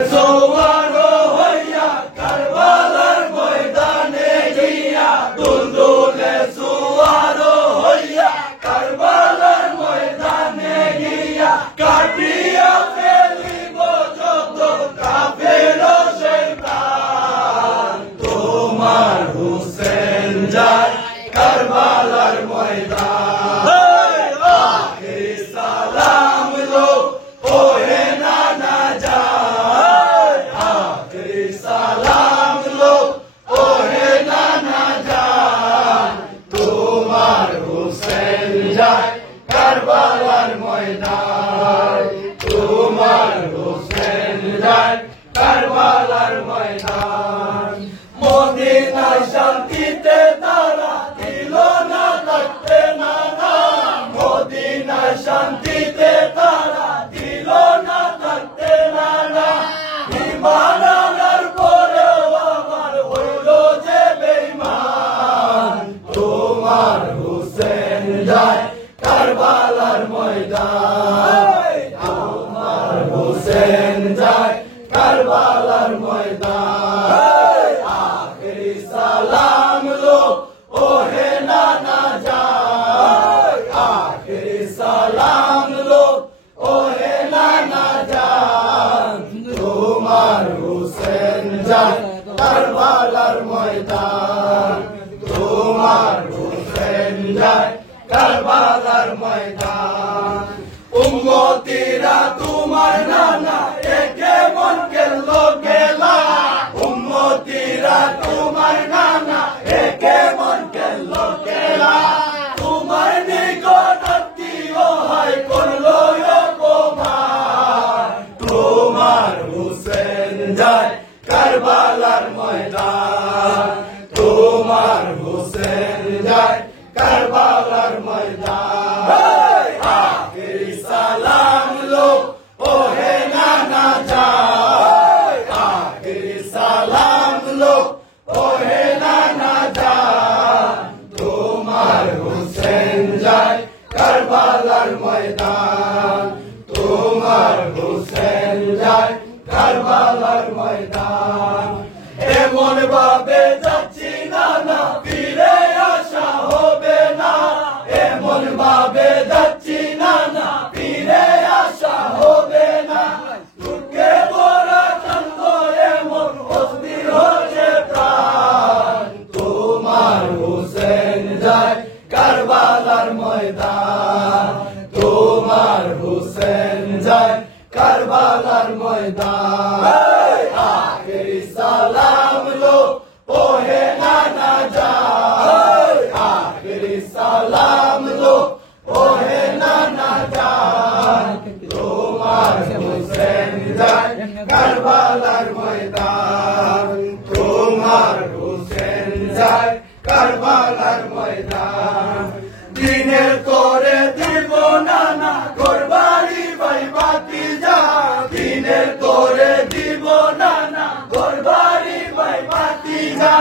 জোয়ারো হইয়া কারবালার ময়দানে গিয়া দুলদুলে জোয়ারো হইয়া কারবালার ময়দানে গিয়া কাটিয়া ফেলিব যত কাফের শয়তান। তোমার হুসেন যায় কারবালার ময়দান, আখিরি সালাম লো ওহে নানা জান, আখিরি সালাম লো ওহে নানা জান। তোমার হুসেন যায় কারবালার ময়দান, তোমার হুসেন যায় কারবালার ময়দান। মদিনায় শান্তিতে তারা দিল না থাকতে নানা, মদিনায় শান্তিতে তারা দিল না থাকতে নানা। ঈমান আনার পরেও আমার হইল যে বেঈমান। তোমার হুসেন যায় কারবালার ময়দান, তোমার হুসেন যায় কারবালার ময়দান। আখিরি সালাম লো ওহে নানা জান, আখিরি সালাম লো ওহে নানা জান। তোমার হুসেন যায় কারবালার ময়দান, তোমার হুসেন যায় কারবালার ময়দান। উম্মতিরা তোমার নানা একে মন গেল গেলা, উম্মতিরা তোমার নানা একে মন গেল গেলা। তোমার নিকট আত্মীয় হয় করলো অপমান। তোমার হুসেন যায় কারবালার ময়দান, তোমার হুসেন যায় কারবালার ময়দান। আখিরি সালাম লো ওহে নানা জান, আখিরি সালাম লো ওহে নানা জান। তোমার হুসেন যায় কারবালার ময়দান, তোমার হুসেন যায় কারবালার ময়দান। এমন ভাবে যাচ্ছি নানা ফিরে আসা হবে না, এমন ভাবে যাচ্ছি নানা ফিরে আসা হবে না। দুঃখে ভরা কান্দ এমন অস্থির হচ্ছে প্রাণ। তোমার হুসেন যায় কারবালার ময়দান, তোমার হুসেন যায় কারবালার ময়দান। আখিরি সালাম লো ওহে নানা জান, আখিরি সালাম লো ওহে নানা জান। তোমার হুসেন যায় কারবালার ময়দান, তোমার হুসেন যায় কারবালার ময়দান। দিনের করে দিব নানা ঘরবাড়ি ভাই ভাতিজা, দিনের করে দিব নানা ঘরবাড়ি ভাই ভাতিজা।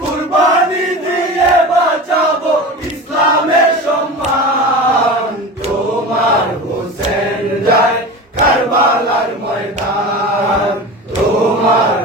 কুরবানি দিয়ে বাঁচাবো ইসলামের সম্মান। তোমার হুসেন যায় কারবালার ময়দান, তোমার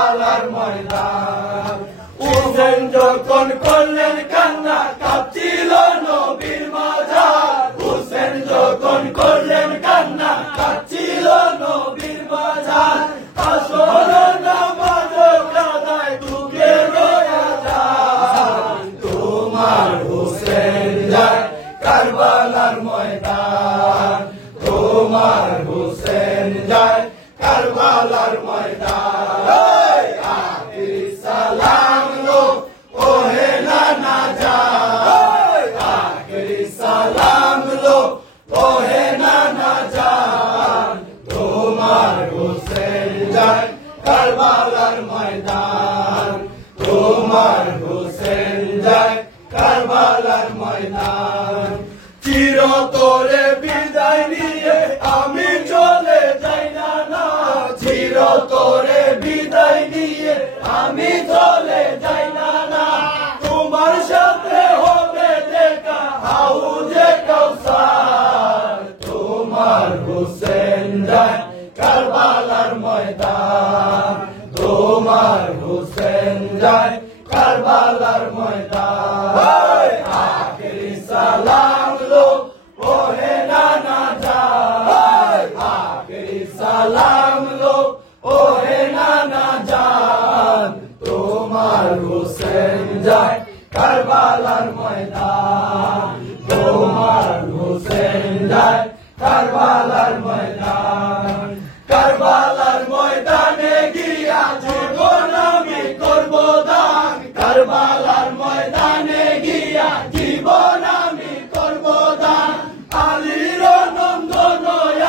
কারবালার ময়দান হুসেন যখন করলেন কান্না কাঁপছিল নবীর মাজার হুসেন যখন করলেন কান্না কাঁপছিল নবীর মাজার আসর নামাজ কাদায় ঢুকে রয়া যায় তোমার হুসেন যায় কারবালার ময়দান তোমার হুসেন যায় কারবালার ময়দান আখিরি সালাম লো ওহে নানা জান আখিরি সালাম লো ওহে নানা জান তোমার হুসেন যায় কারবালার ময়দান তোমার হুসেন যায় কারবালার ময়দান চিরতরে বিদায় নিয়ে আমি চলে যাই না চিরতরে বিদায় নিয়ে আমি চলে যাই না তোমার সাথে হবে দেখা হাউজে কাউসার তোমার হুসেন যায় কারবালার ময়দান তোমার হুসেন যায় কারবালার ময়দান আখিরি সালাম লো ওহে নানা জান আখিরি সালাম লো ওহে নানা জান তোমার হুসেন যায় কারবালার ময়দান তোমার হুসেন যায় কারবালার ময়দান কারবালার ময়দানে গিয়া জীবন আমি করব দান কারবালার ময়দানে গিয়া জীবন আমি করব দান আলীর নন্দন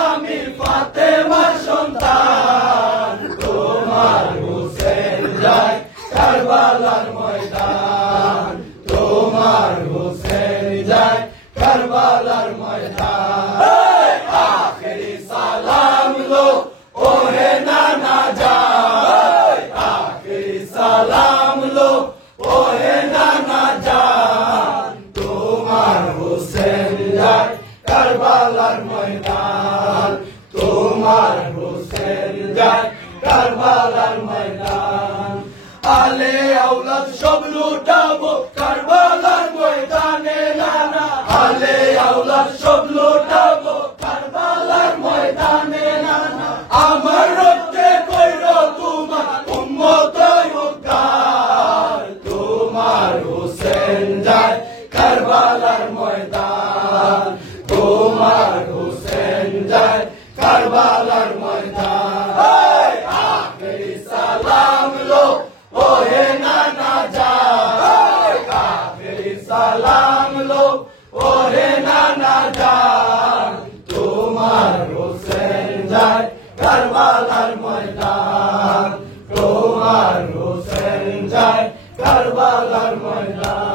আমি ফাতেমার সন্তান তোমার হুসেন যায় কারবালার ময়দান তোমার হুসেন যায় কারবালার ময়দান আখিরি সালাম লো ওহে নানা জান আখিরি সালাম লো ওহে নানা জান তোমার হুসেন যায় কারবালার ময়দান তোমার হুসেন যায় কারবালার ময়দান আলে আওলাদ সব লুটাবো কারবালার ময়দানে নানা আলে আওলাদ সব লুটাবো কারবালার ময়দানে নানা আমার রক্তে কইর তোমার উম্মত উদ্ধার তোমার হুসেন যায় কারবালার ময়দান তোমার হুসেন যায় কারবালার ময়দান আখিরি সালাম লো ওহে নানা জান আখিরি সালাম লো ওহে নানা জান তোমার হুসেন যায় কারবালার ময়দান তোমার হুসেন যায় কারবালার ময়দান